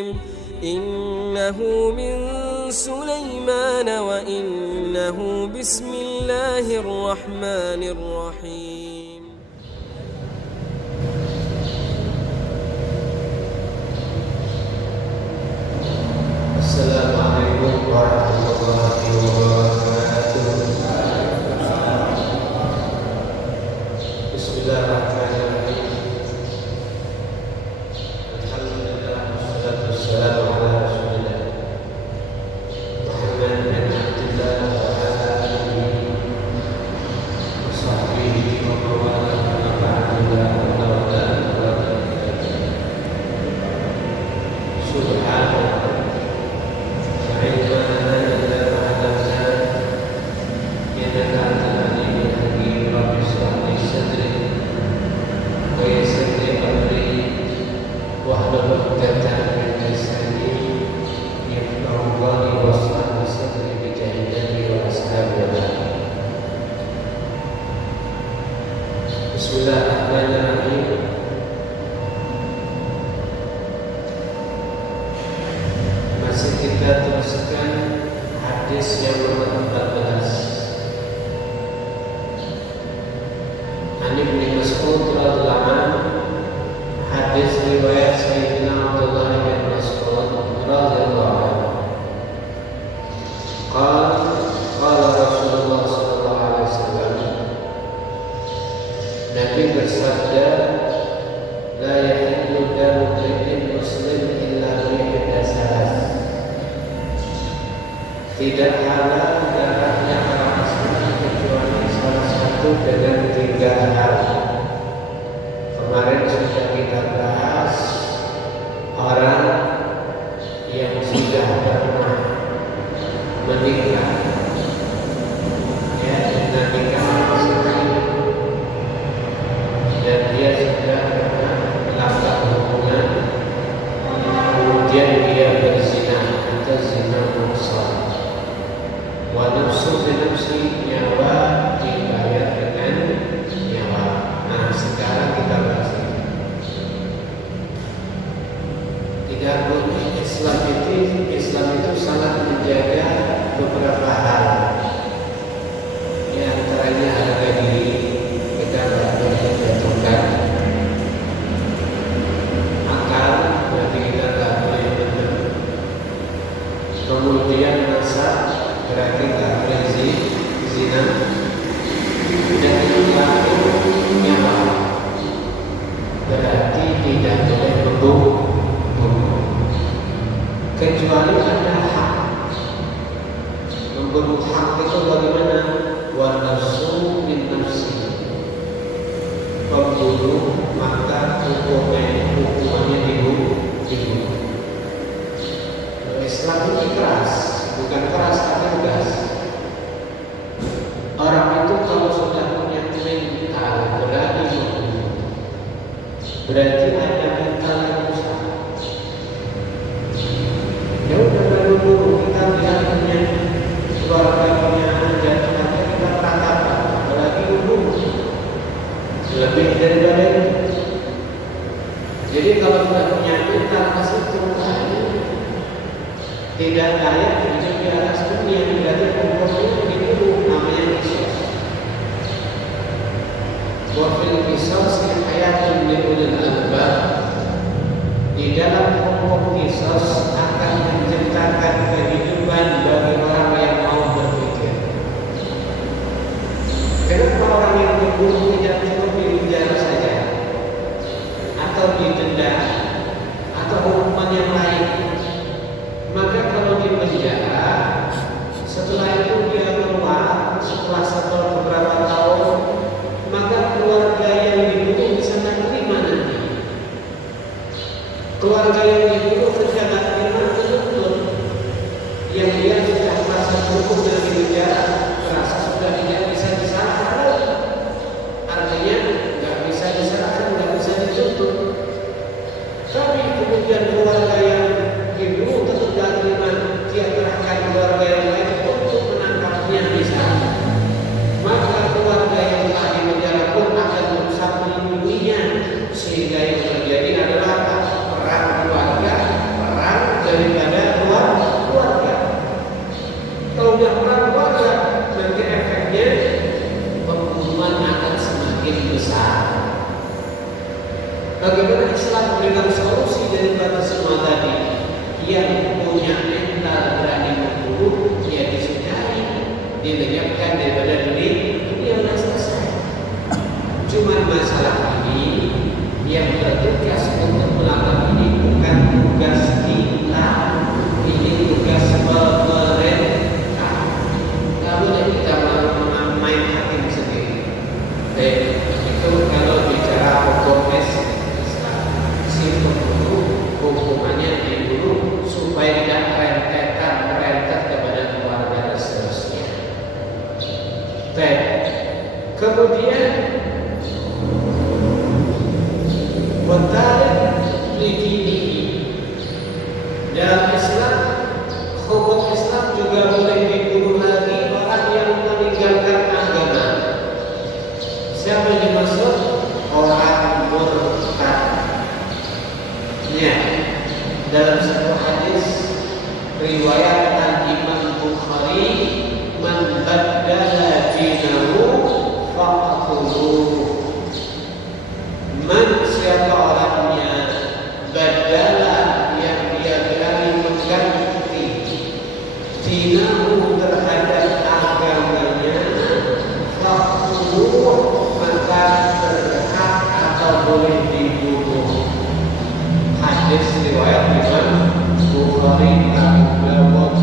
إنه من سليمان وإنه بسم الله الرحمن الرحيم. السلام عليكم ورحمة الله وبركاته. بسم الله الرحمن الرحيم. الحمد لله والصلاة والسلام على رسول الله محمد بن عبد الله وعلى آله وصحبه ومن والاه أما بعد. سبحانه Bismillahirrahmanirrahim. Masih kita teruskan hadis yang nomor 14. An Ibnu Mas'ud radhiyallahu anhu, hadis riwayat Sayyidina Abdullah bin Mas'ud radhiyallahu anhu. Qala Rasulullah sallallahu alaihi wasallam, Nabi bersabda, la yahillu damu imri'in muslim illa bi salas. Tidak halal darahnya orang Muslim kecuali salah satu dengan 3 hal. Kemarin sudah kita bahas orang yang sudah pernah menikah, ya, dengan nikah dan dia sudah pernah melakukan hubungan, kemudian dia berzina atau zina muhsan. Wa nafsu binafsi, nyawa dibayar dengan nyawa. Nah, sekarang kita bahas ini. Tidak boleh Islam itu sangat menjaga beberapa hal. Di antaranya harga diri kita tidak boleh menjatuhkan, akal berarti kita tidak boleh benar, kemudian nasab berarti tidak boleh zina, dan yang terakhir nyawa berarti tidak boleh membunuh, kecuali ada hak. Membunuh hak itu bagaimana? Wa nafsu bin nafsi, pembunuh maka hukumannya dibunuh. Islam ini keras, bukan keras tapi tegas. Orang itu kalau sudah punya mental berani membunuh, berarti ada mental yang rusak. Ya udah dulu kita tidak punya keluarga, punya anak, kita peratapan, apalagi membunuh lebih daripada itu. Jadi kalau tidak punya mental pasti terukanya tidak layak hidup di atas dunia. Berarti hukumnya begitu, namanya kisos. Wa fil qisas hayatun li ulil albab. Di dalam hukum kisos akan menciptakan kehidupan bagi orang yang mau berpikir. Kenapa orang yang membunuh tidak cukup di penjara saja, atau didenda, atau hukuman yang lain? Maka kalau di penjara, setelah itu dia keluar, setelah beberapa tahun, maka keluarga yang dibunuh bisa menerima nanti. Keluarga yang dibunuh ketika daripada keluarga. Kalau udah perang keluarga, nanti efeknya pembunuhan akan semakin besar. Bagaimana Islam memberikan solusi daripada semua tadi? Yang punya mental berani membunuh, ya disudahi, dilenyapkan daripada dunia sudah selesai. Cuma masalah ini yang bertugas untuk melakukan ini bukan tugas kita, ini tugas pemerintah. Kalau kita main hakim sendiri, itu kalau bicara hukum si pembunuh hukumannya dibunuh supaya tidak rentet kepada keluarga dan seterusnya. Kemudian Watarik lidini. Dalam Islam, hukum Islam juga boleh dibunuh lagi orang yang meninggalkan agama. Siapa yang dimaksud? Orang murtad. Ya, dalam satu hadis riwayat Imam Bukhari, man baddala dinahu faqtuluhu. Man, siapa orangnya badala yang dia berani mengganti dinahu terhadap agamanya, faqtuluh, maka berhak atau boleh dibunuh. Hadis riwayat Imam Bukhari, Abu Dawud,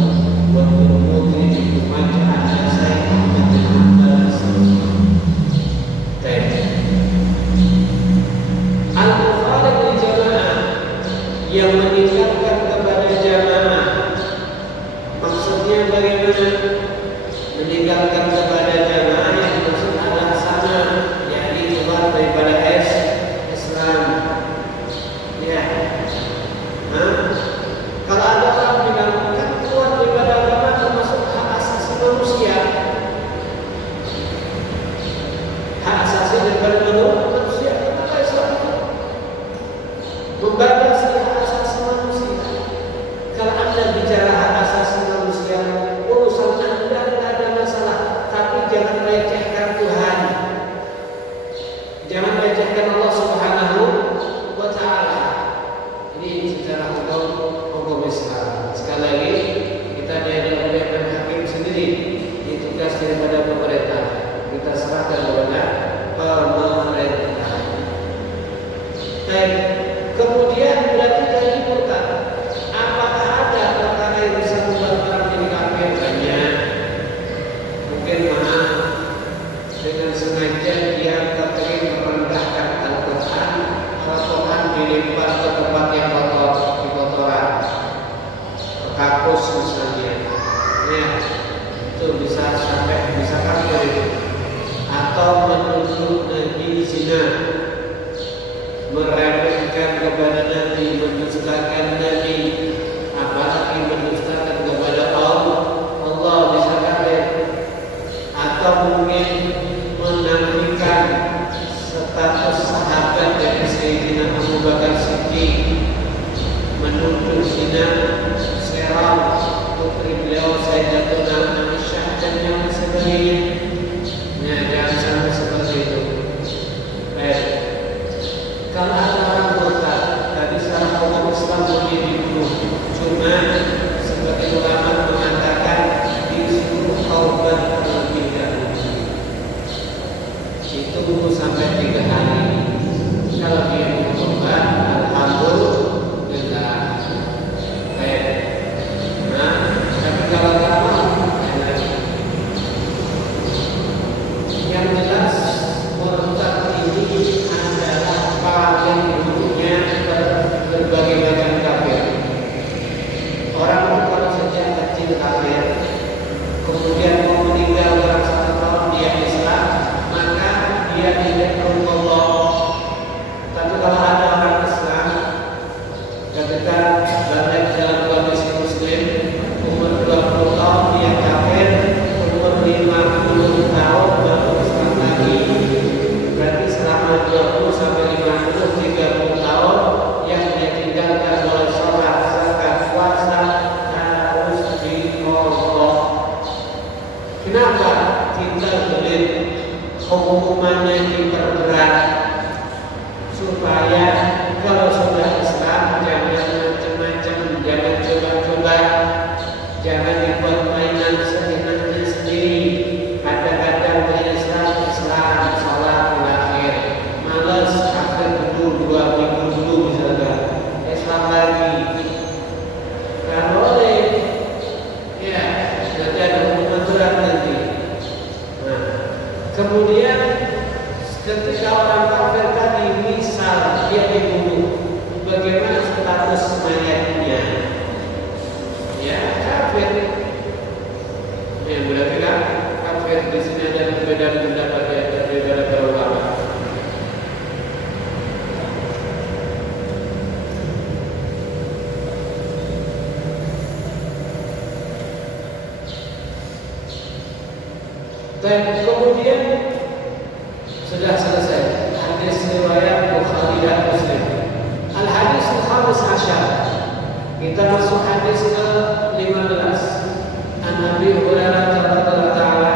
Dan kemudian sudah selesai hadis riwayat Bukhari dan Muslim. Al-hadis al-khamis asyar. Kita masuk hadis ke-15. An Abi Hurairah radhiyallahu ta'ala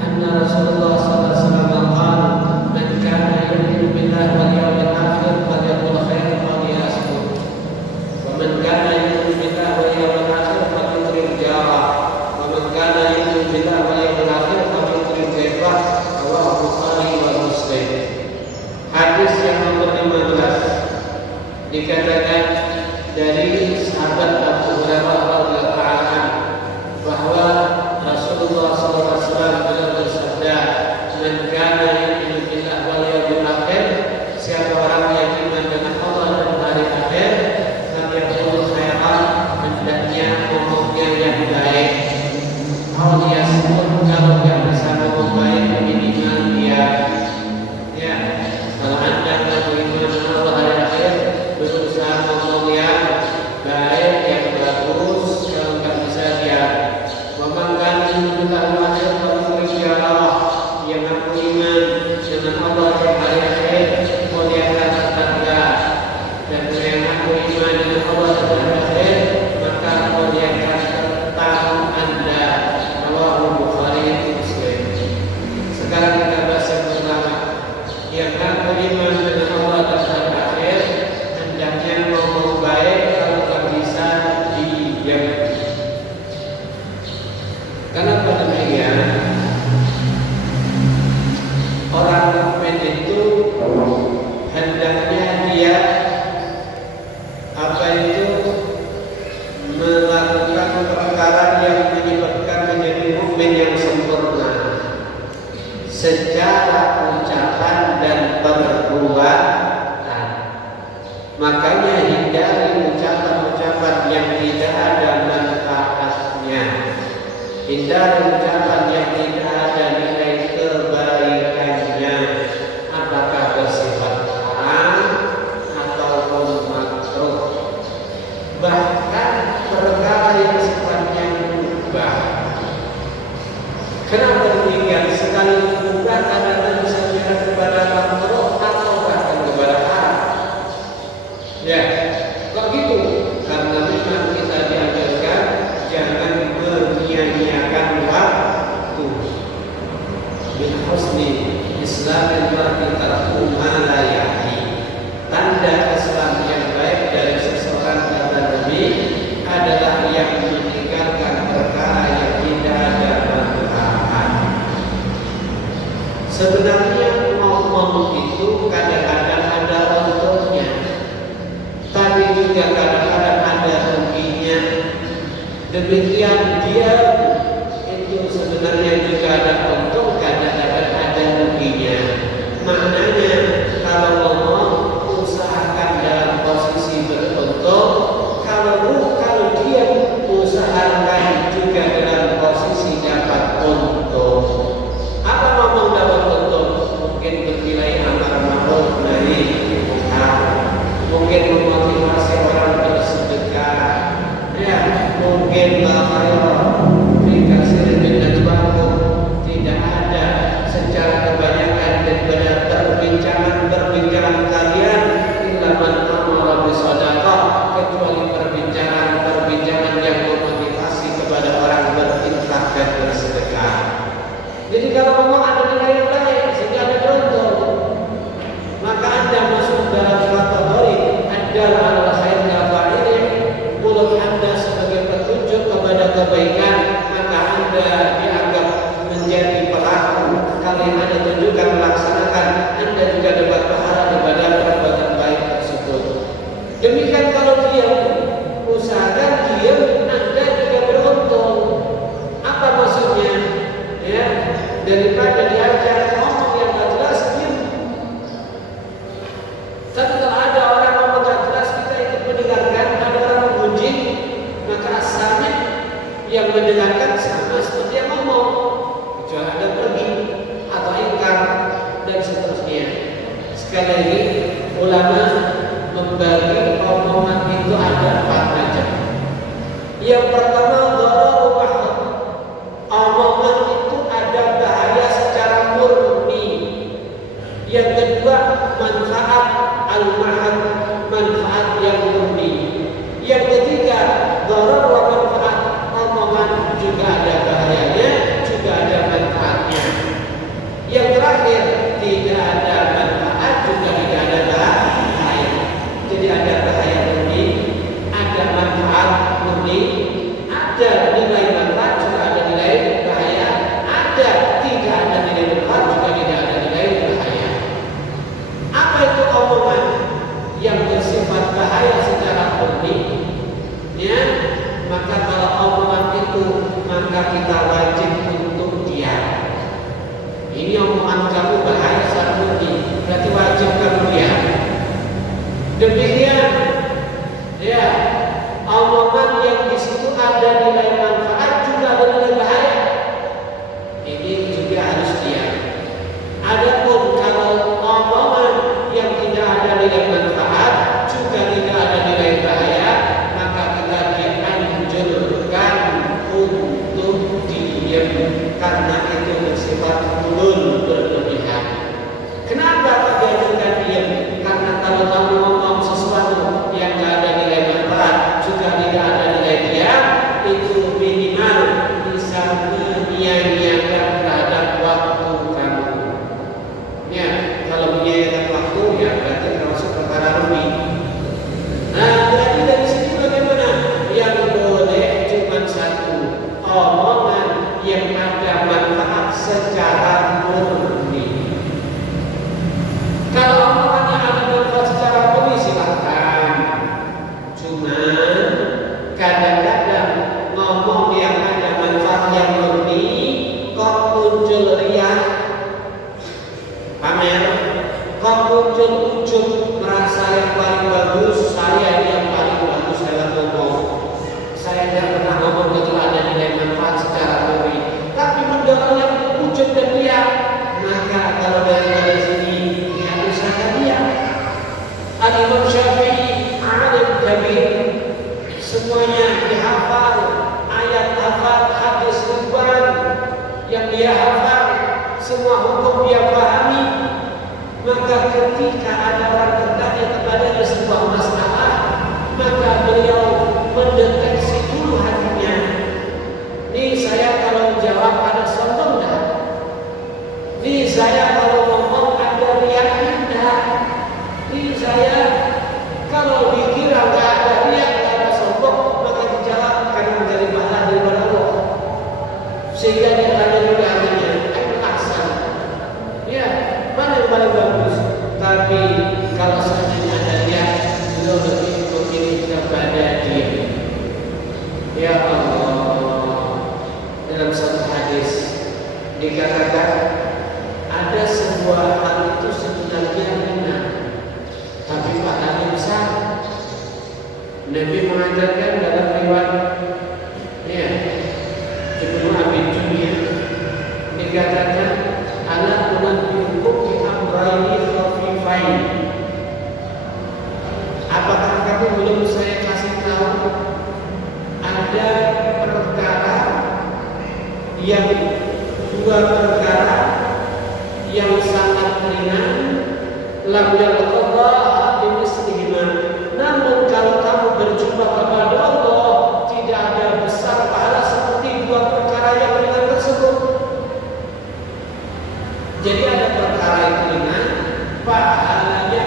anna Rasulullah sallallahu alaihi wasallam qala man kana yu'minu billahi wal yawmil akhir falyaqul khairan aw liyasmut. Wa man kana yu'minu billahi wal yawmil akhir falyukrim jarah. Wa man kana yu'minu billahi wal yawmil akhir falyukrim dhaifah. Rawahu Bukhari wa Muslim. Hadis yang nomor 15 dikatakan dari sahabat Abu Hurairah radhiyallahu ta'ala bahwa Rasulullah SAW beliau bersabda, "Man kana yu'minu billahi wal yawmil akhir," siapa orang yang beriman dengan Allah dan hari akhir, falyaqul khairan, hendaknya ngomongnya yang baik. Aw liyasmut, kalau tidak bisa ngomong baik minimal dia ya. Kalau anda beriman dengan Allah hari akhir, berusaha ngomong yang baik, yang bagus. Kalau nggak bisa dia memangkan juga wajib berbicara yang aku iman dengan Allah yang hari akhir, muliakan tetangga, dan yang aku iman dengan Allah yang hari akhir, maka muliakan tetamu anda. Rawahu Bukhari Muslim. Sekarang kita bahas yang pertama, yang aku iman dengan Allah dan hari akhir, hendaknya ngomong baik, kalau tak bisa diam. Karena pada demikian orang mukmin itu hendaknya dia melakukan perkara yang menyebabkan menjadi mukmin yang sempurna secara ucapan dan perbuatan. Makanya hindari ucapan-ucapan yang tidak ada manfaatnya. Hindari ucapan yang tidak ada nilai kebaikannya, apakah bersifat haram ataupun makruh. Bahkan perkara yang sifatnya mubah. Kenapa demikian? Sekali mubah kadang-kadang bisa mengarah kepada makruh atau bahkan kepada haram. Ya, kok gitu? Karena memang kita diajarkan jangan menyia-nyiakan waktu. Min husni Islamil mar'i tarku ma la yahi. Tanda Islam yang baik dari seseorang kata Nabi adalah yang meninggalkan perkara yang tidak ada manfaat. Sebenarnya ngomong itu kadang-kadang ada untungnya, tapi juga kadang-kadang ada ruginya. Demikian dia itu sebenarnya juga ada untung, kadang-kadang ada ruginya. Maknanya kalau ngomong usahakan dalam posisi beruntung, kalau dia usahakan juga dalam posisi dapat untung. Apa ngomong dapat untung? Mungkin bernilai amar ma'ruf nahi munkar, mungkin memotivasi orang bersedekah, ya mungkin dikasih dengan bangku. Tidak ada secara kebanyakan daripada perbincangan kalian illa man amara bisadaqah, kecuali perbincangan yang memotivasi kepada orang berinfak dan bersedekah. Jadi kalau memang ada nilai yang baik sehingga ada beruntung, maka anda masuk dalam kategori adalah al-khair kafa'ilih. Mulut anda sebagai petunjuk kepada kebaikan, maka anda dianggap menjadi pelaku. Kalau yang anda tunjukkan melaksanakan, anda juga dapat pahala daripada perbuatan baik tersebut. Demikian kalau dia usahakan diam, anda juga beruntung. Apa maksudnya? Ya, daripada diajar ngomong yang tak jelas, diam. Tapi kalau ada orang ngomong tak jelas, kita ikut mendengarkan. Ada orang memuji, maka asalnya yang mendengarkan sama seperti yang ngomong, kecuali ada pergi atau ingkar dan seterusnya. Sekali lagi, ulama membagi omongan itu ada 4 macam. Yang pertama, dharar wa omongan itu ada bahaya ada nilai manfaat juga ada nilai bahaya. Ini juga harus diam. Adapun kalau omongan yang tidak ada nilai manfaat juga tidak ada nilai bahaya, maka kita dianjurkan untuk diam karena itu bersifat ulul berlebihan. Kenapa dianjurkan diam? Karena kalau kamu ngomong sesuatu yang tidak ada nilai manfaat juga tidak ada nilai diam, itu minimal bisa menyia-nyiakan terhadap waktu kamu. Ya, kalau menyia-nyiakan waktu ya berarti termasuk perkara rugi. Nah, berarti dari sini bagaimana? Yang boleh cuma satu, omongan yang ada manfaat secara murni. Kalau omongannya ada manfaat secara murni silakan. Cuman kadang-kadang ngomong yang ada manfaat yang murni kok muncul riak, pamer, kok muncul ujub merasa yang paling bagus, saya yang paling bagus dalam ngomong. Saya tidak pernah ngomong itu ada nilai manfaat secara murni, tapi mendorong yang ujub dan riak. Maka kalau dari sini ya usaha dia. Al-Imam Syafi'i alim kabir, semuanya dihafal, ayat hafal, hadis ribuan yang dia hafal, semua hukum dia pahami. Maka ketika ada orang bertanya kepadanya sebuah masalah, maka beliau mendeteksi dulu hatinya. Nih saya kalau jawab ada sombong dah. Nih saya kalau ngomong ada riak dah. Nih saya kalau dikira nggak ada riak, nggak ada sombong, maka dijawab karena mencari pahala daripada Allah. Sehingga dia tanya juga hatinya, asal. Ya, mana yang paling bagus? Tapi kalau seandainya ada riak, beliau lebih memilih kepada dia. Ya Allah, dalam satu hadis dikatakan ada sebuah hal itu sebenarnya benar, tapi pahalanya besar. Nabi mengajarkan dalam riwayat ya Ibnu Abi Dunya dikatakan ala unabbiukum bi amrayni khafifain. Apakah kamu belum saya kasih tahu ada perkara yang dua perkara yang sangat ringan, lam yalqallah bimislihima. Namun kalau kamu berjumpa kepada Allah tidak ada besar pahala seperti dua perkara yang ringan tersebut. Jadi ada perkara yang ringan, pahalanya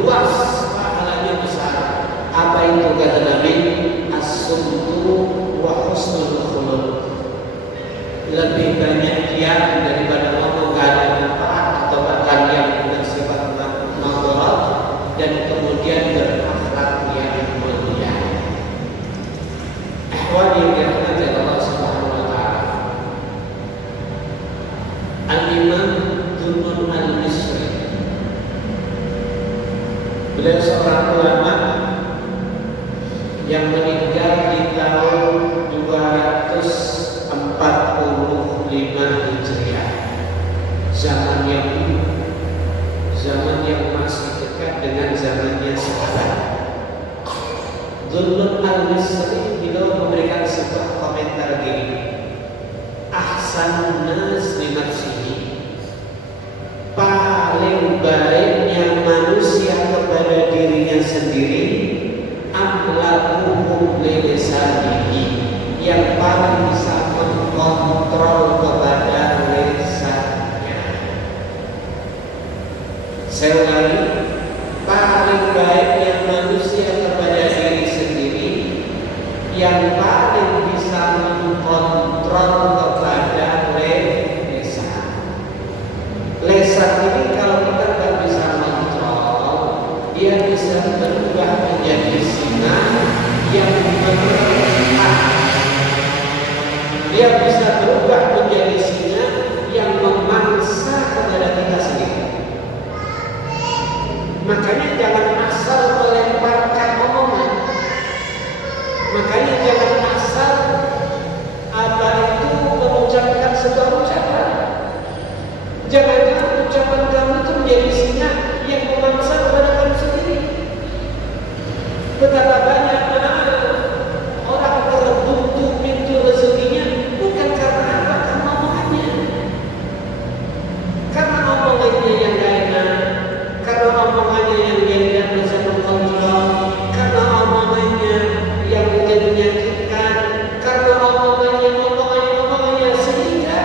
luas, pahalanya besar. Apa itu kata Nabi? As-sumtu wa husnul khuluq. Lebih banyak diam daripada ngomong gak ada manfaat atau bahkan yang bersifat madharat, dan kemudian berakhlak yang mulia. Ikhwan yang dirahmati Allah Subhanahu wa taala. Al-Imam Dunnun Al-Misri, beliau seorang ulama yang meninggal di tahun 245 Hijriah, zaman yang masih dekat dengan zamannya sahabat. Dunnun Al-Misri beliau memberikan sebuah komentar gini, ahsanun nas li nafsihi, paling baiknya manusia kepada dirinya sendiri, amlakuhum li lisanihi, yang paling bisa mengkontrol kepada lisannya. Saya ulangi, paling baiknya manusia kepada diri sendiri, yang paling bisa mengkontrol kepada lisan. Lisan ini kalau kita tidak bisa mengontrol, dia bisa berubah menjadi singa yang memerintah. Dia bisa berubah menjadi singa yang memangsa kepada kita sendiri. Makanya jangan asal melemparkan omongan. Makanya jangan asal menjadi singa yang memangsa kepada kamu sendiri. Betapa banyak orang tertutup pintu rezekinya bukan karena apa? Karena omongannya. Karena omongannya yang gak enak, karena omongannya yang dia tidak bisa mengkontrol, karena omongannya yang mungkin menyakitkan, karena omongannya sehingga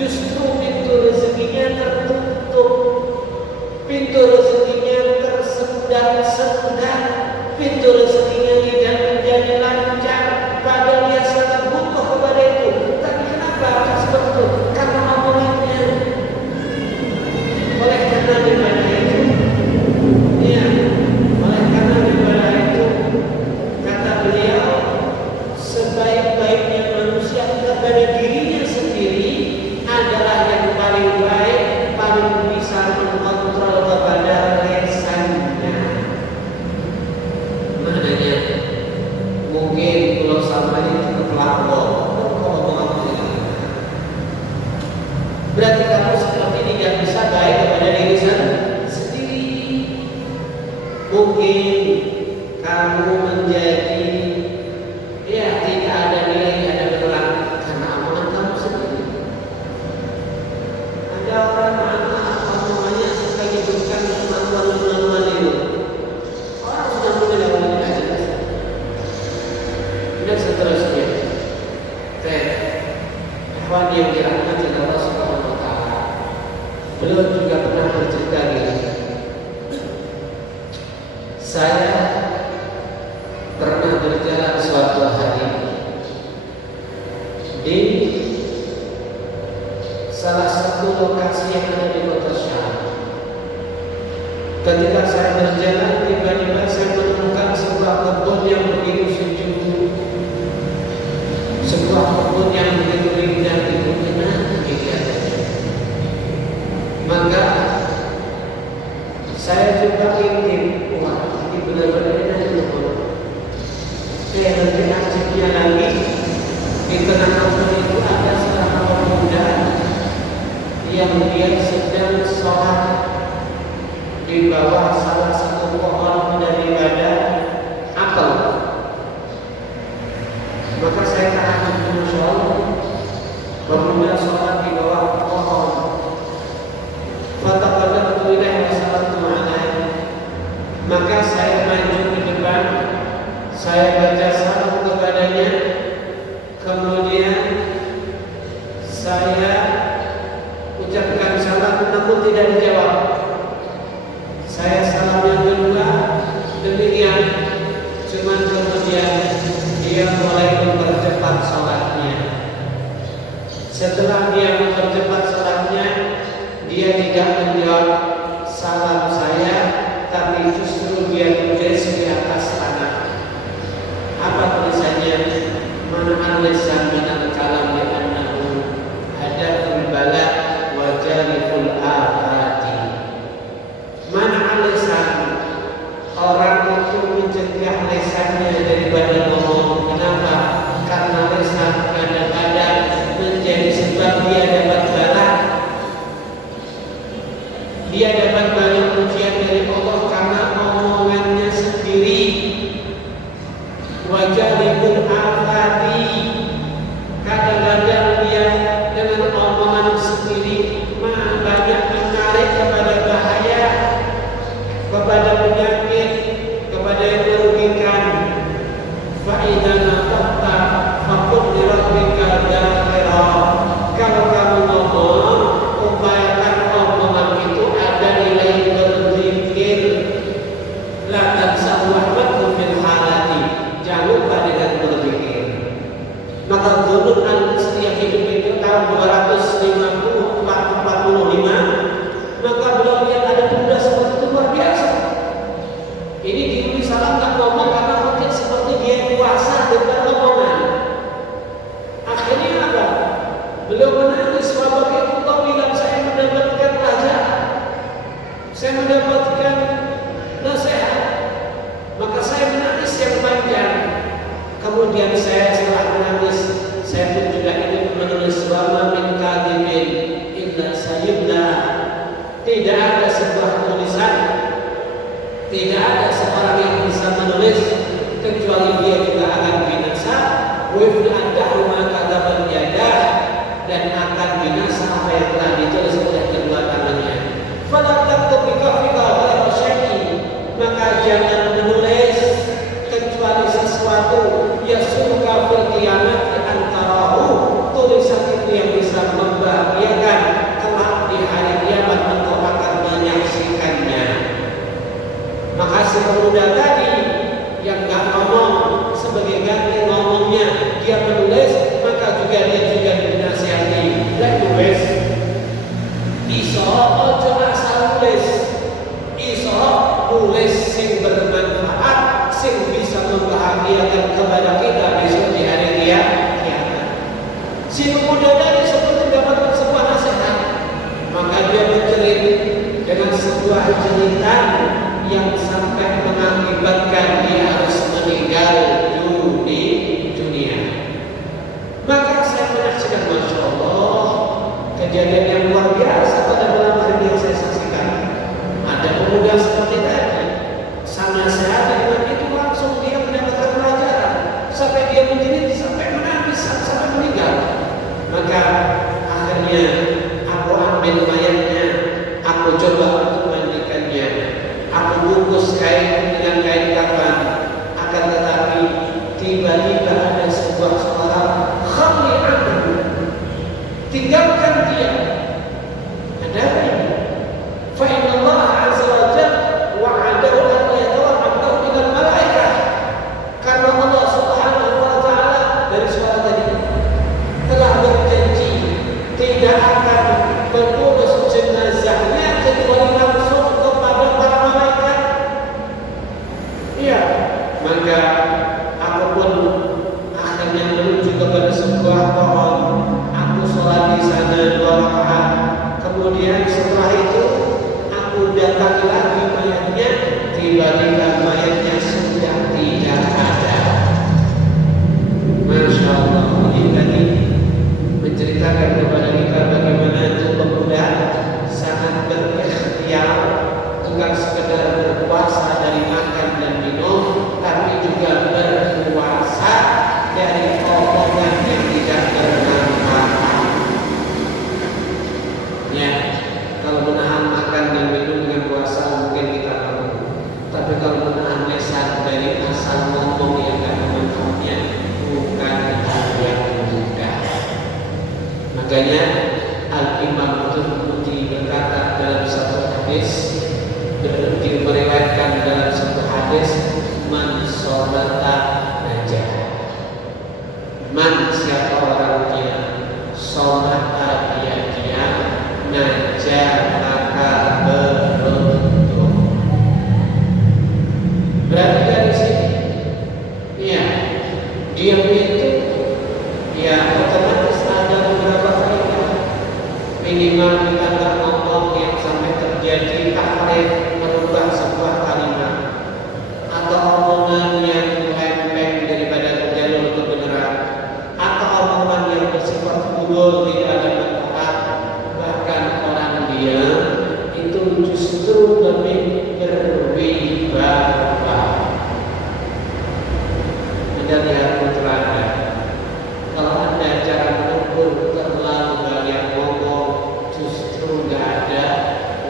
justru pintu rezekinya tertutup, pintu rezekinya tersendat-sendat, pintu rezekinya tidak menjadi lancar, padahal dia sangat butuh kepada itu. Tapi kenapa seperti itu? Karena omongannya. Oleh karena daripada itu, ya, oleh karena daripada itu, kata beliau, sebaik-baiknya manusia kepada dirinya sendiri adalah yang paling baik, paling bisa mengontrol kepada lesannya. Maknanya mungkin kalau sama itu terlalu berarti kamu seperti tidak bisa baik kepada diri sendiri. Mungkin kamu menjadi tidak ada nilai, ada berat karena omongan kamu sendiri. Ada orang omongannya suka hidupkan kemampuan itu. Orang sudah mulai dalam aja. Dan seterusnya. Ikhwan yang dirahmati Allah Subhanahu wa taala. Beliau juga pernah bercerita gini. Saya pernah berjalan suatu hari di salah satu lokasi yang ada di kota Syam. Ketika saya berjalan, tiba-tiba saya menemukan sebuah kebun yang begitu sejuk, sebuah kebun yang begitu indah, begitu enak. Maka saya coba intip, wah ini benar-benar enak kebun. Saya lebih asiknya lagi di tengah kebun itu ada seorang pemuda yang dia sedang sholat di bawah salah satu pohon daripada apel. Maka saya katakan Masya Allah, pemuda sholat di bawah pohon. Fataqabaltu ilaihi wa salatu alaihi. Maka saya maju ke depan, saya baca salam kepadanya, kemudian saya ucapkan salam namun tidak dijawab. Saya salam yang kedua, demikian. Cuman kemudian dia mulai mempercepat sholatnya. Setelah dia mempercepat sholatnya, dia tidak menjawab salam saya, tapi justru dia tulis di atas tanah. Apa tulisannya? Mana al-lisan minal kalam li'annahu hadaful bala wa jaliful afati. Mana al-lisan? Orang itu mencegah lisannya daripada ngomong. Kenapa? Karena lisan kadang-kadang menjadi sebab dia dapat bala. Dia dapat banyak ujian dari Allah karena omongannya sendiri. Wajah libur afati. Kadang-kadang dia dengan omongan sendiri banyak menarik kepada bahaya, kepada penyakit, kepada yang merugikan. Fa'idana fatta fakut dirabbika dakhirah. Kalau kamu ngomong, upayakan omongan itu ada nilai berzikir. La tansahu rahmatku fil halati. Jangan lupa dengan berzikir. Maka dulu setiap hidup itu tahun 250 45, maka beliau lihat ada pemuda seperti itu luar biasa. Ini ditulis salam tak ngomong karena mungkin seperti dia kuasa dengan omongan. Akhirnya apa? Beliau menangis. Wabah itu kau bilang saya mendapatkan raja, saya mendapatkan nasihat, maka saya menangis yang panjang. Kemudian saya setelah menangis, saya pun juga ingin menulis wama min kadhibin illa sayyidna. Tidak ada Tidak ada seorang yang bisa menulis kecuali dia juga akan binasa. Wifnadahu maka dapat yadah, dan akan binasa apa yang telah ditulis oleh kedua tangannya. Fala taktub bikafika ghairu syai'in, maka jangan menulis kecuali sesuatu yasuka fil qiyamah antarahu, tulisan itu yang bisa membahagiakan kelak di hari kiamat engkau akan menyaksikannya. Maka si pemuda tadi yang gak ngomong sebagai ganti ngomongnya dia menulis, maka juga dia juga dinasihati dan tulis. Iso ojo asal tulis, iso tulis sing bermanfaat, sing bisa membahagiakan kepada kita besok di hari kiamat. Si pemuda tadi seperti mendapatkan sebuah nasihat, maka dia menjerit dengan sebuah jeritan yang sampai mengakibatkan dia harus meninggal di dunia. Maka saya menyaksikan, Masya Allah, kejadian yang luar biasa pada malam hari yang saya saksikan. Ada pemuda seperti tadi, sama saya dengan itu langsung dia mendapatkan pelajaran sampai dia menjerit, sampai menangis, sampai meninggal. Maka akhirnya aku ambil mayatnya, aku coba untuk mandikannya, aku bungkus kain dengan kain kafan. Akan tetapi tiba-tiba ada sebuah suara, khamli anhu, tinggalkan dia. Ada apa ini? Fa inna Allah azza wa jalla wa'adahu an yatawaffahu dengan malaikah. Karena Allah subhanahu wa ta'ala, dari suara tadi, telah berjanji tidak akan mengurus jenazahnya kecuali langsung kepada para malaikat. Iya, maka aku pun akhirnya menuju kepada sebuah pohon. Aku sholat di sana 2 rakaat. Kemudian setelah itu aku datangi lagi mayatnya. Tiba-tiba mayatnya sudah tidak ada. Masya Allah, ini tadi menceritakan kepada kita bagaimana itu pemuda sangat berikhtiar, bukan sekedar berpuasa dari makan dan minum, tapi juga berpuasa dari omongan yang tidak bermanfaat. Ya, kalau menahan makan dan minum dengan puasa mungkin kita mampu, tapi kalau menahan lisan dari asal ngomong yang tidak ada manfaatnya bukan hal yang mudah. Makanya Al-Imam Tirmidzi berkata dalam satu hadis, meriwayatkan dalam satu hadis, man sholata najah. Man siapa orangnya sholata dia najah maka beruntung. Berarti dari sini, ya, dia itu, ya otomatis ada beberapa faedah. Minimal kita nggak ngomong yang sampai terjadi tahrif, merubah sebuah kalimat, atau omongan yang lempeng daripada jalur kebenaran, atau omongan yang bersifat gurul tidak ada manfaat. Bahkan orang dia itu justru lebih berwibawa. Anda lihat putra Anda, kalau Anda cara mengukur terlalu banyak ngomong, justru nggak ada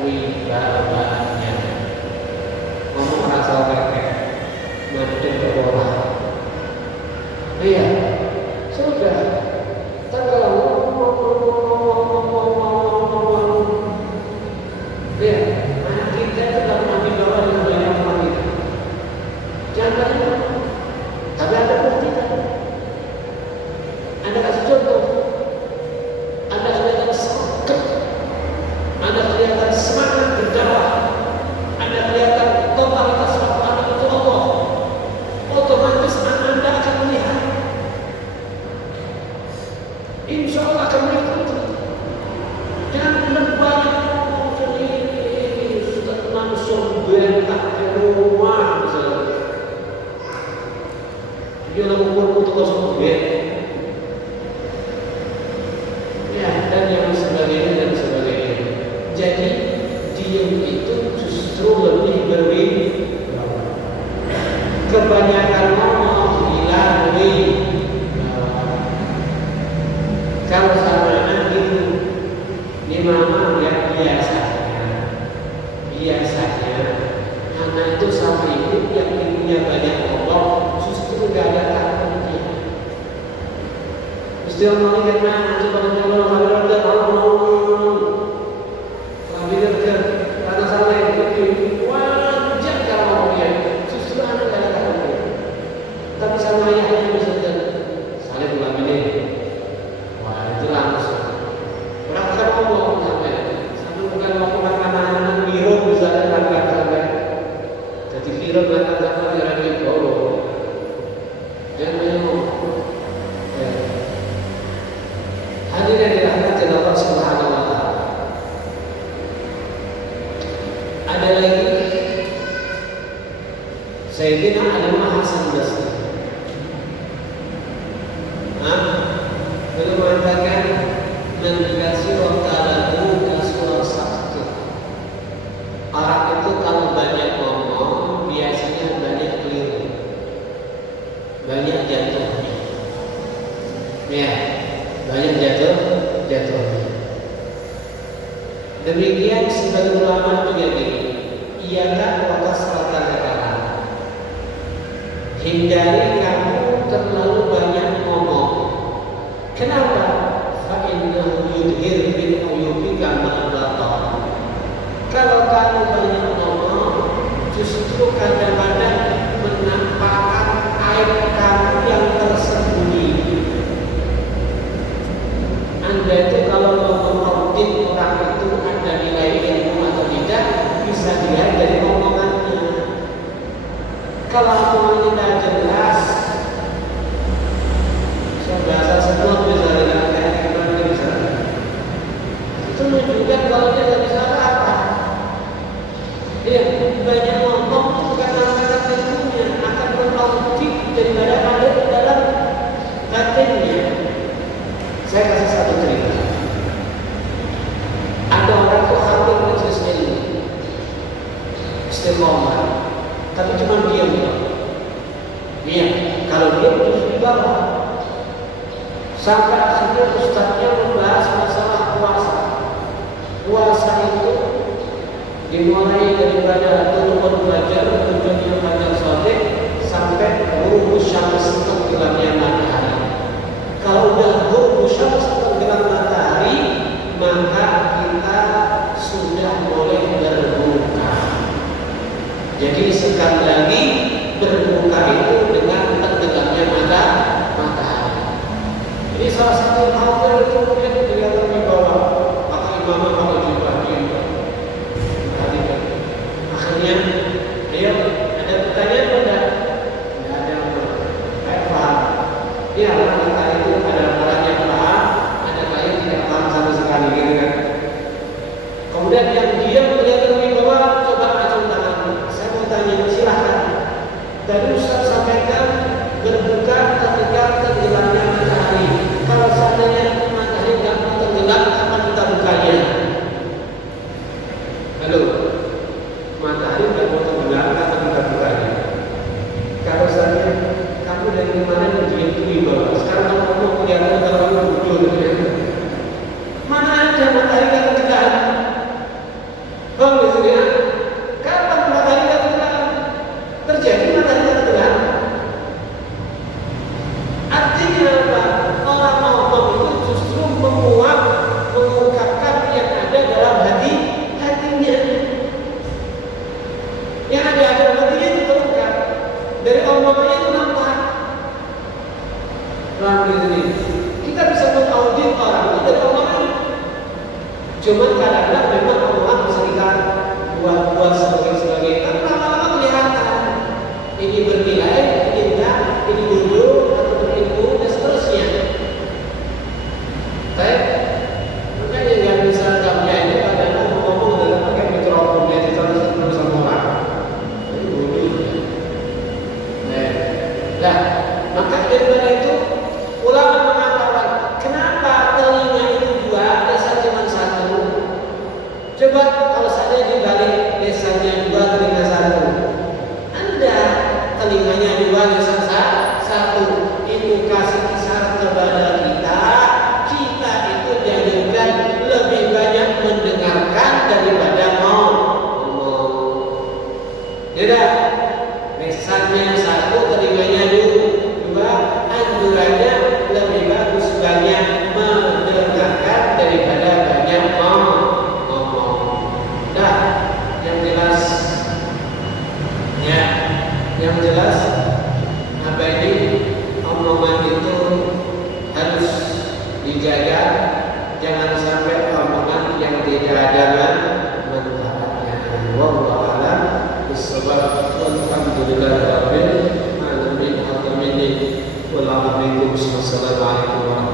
wibawanya. Ngomong asal kekeh, madem berbola. Iya, sudah. Tapi kalau ngomong, iya, anak kita itu nggak pernah wibawa dengan banyak orang itu. Jangan banyak. Tapi ada bukti kan? Anda kasih contoh. Anda kelihatan semangat, Anda kelihatan semangat berdakwah, Anda kelihatan totalitas waktu Anda untuk Allah. Otomatis Anda akan melihat Mesti orang ini kan coba mencoba kalau ada orang kami kerja karena salah itu wajar kalau dia justru anak kadang-kadang tapi sama ayahnya misalnya saling ulang ini wah itu langsung orang kan ngomong sampai bukan waktu makanan mirip misalnya langkah sampai jadi mirip langkah sampai jalan itu dan memang hadirin yang dirahmati Allah Subhanahu wa taala. Ada lagi Sayyidina Ali Hasan Basri. Beliau mengatakan mendikasi waktu kasual sakti. Orang itu kalau banyak ngomong biasanya banyak keliru, banyak jatuhnya. Ya. Banyak jatuhnya. Demikian sebagai ulama juga ini, ialah wakas kata-kata. Hindari kamu terlalu banyak ngomong. Kenapa? Fa innahu yudhir bil uyubika ma batal. Kalau kamu banyak ngomong, justru kadang-kadang menampakkan aib kamu yang tersembunyi. Anda itu kalau mengaudit orang itu ada nilai ilmu atau tidak bisa dilihat dari omongannya. Kalau omongannya tidak jelas, bahasa semua bisa dilihat gimana bisa. Itu menunjukkan kalau dia tidak bisa apa. Dia banyak ngomong itu bukan karena ilmunya, akan mengaudit daripada ada di dalam batinnya. Saya kasih satu cerita. Ada orang tuh hampir majelis ilmu, istiqomah, tapi cuma diam. Dia kalau dia terus di bawah, sampai akhirnya ustadznya membahas masalah puasa. Puasa itu dimulai daripada turun fajar, tujuannya fajar sore sampai ghurubu syams tenggelamnya matahari. Kalau udah ghurubu syams tenggelam matahari, maka kita sudah boleh berbuka. Jadi sekali lagi berbuka itu dengan tenggelamnya matahari. Jadi salah satu hal itu mungkin kelihatan di bawah, maka imamnya kalau dibagi, akhirnya dia ada pertanyaan enggak? Enggak ada. Baik paham. Dia orang kita itu ada orang yang paham, ada yang tidak paham sama sekali, gitu kan? Kemudian yang dia melihat di bawah, coba acung tangan. Saya mau tanya, silahkan. Dari Ustaz sampaikan berbuka ketika tenggelamnya matahari. Kalau seandainya matahari tidak mau tenggelam, kapan kita bukanya? Halo, matahari tidak mau tenggelam, kapan kita bukanya? Kalau seandainya kamu dari kemarin itu di bawah, sekarang kamu mau kelihatan kalau kamu muncul, mana ada matahari tidak tenggelam? Oh, misalnya, kapan matahari tidak tenggelam? Terjadi matahari tidak tenggelam. Artinya apa? Orang ngomong itu justru mengungkapkan yang ada dalam hatinya. Yang ada dalam hatinya itu terungkap. Dari omongannya itu nampak. Kita bisa mengaudit orang itu dari omongannya. Cuma kadang-kadang memang omongan bisa kita buat sebagai kan lama-lama kelihatan. Ini bernilai, ini enggak, ini dulu atau berilmu dan seterusnya. Baik, makanya nggak bisa punya ini kadang-kadang ngomong dengan pakai mikrofon yang diterus sama orang. Itu bodoh. Nah, maka daripada itu ulama mengatakan kenapa telinga itu dua, desa cuma satu. Coba kalau saya dibalik desanya dua, telinga satu. Anda telinganya dua, desa satu. Itu kasih isyarat kepada kita. Kita itu dianjurkan lebih banyak mendengarkan daripada ngomong. Tidak. Desanya satu, telinganya dua. Anjurannya lebih bagus banyak ketiadaban manfaatnya. Wallahu a'lam bishawab. Alhamdulillahirabbil alamin. Assalamualaikum warahmatullahi wabarakatuh.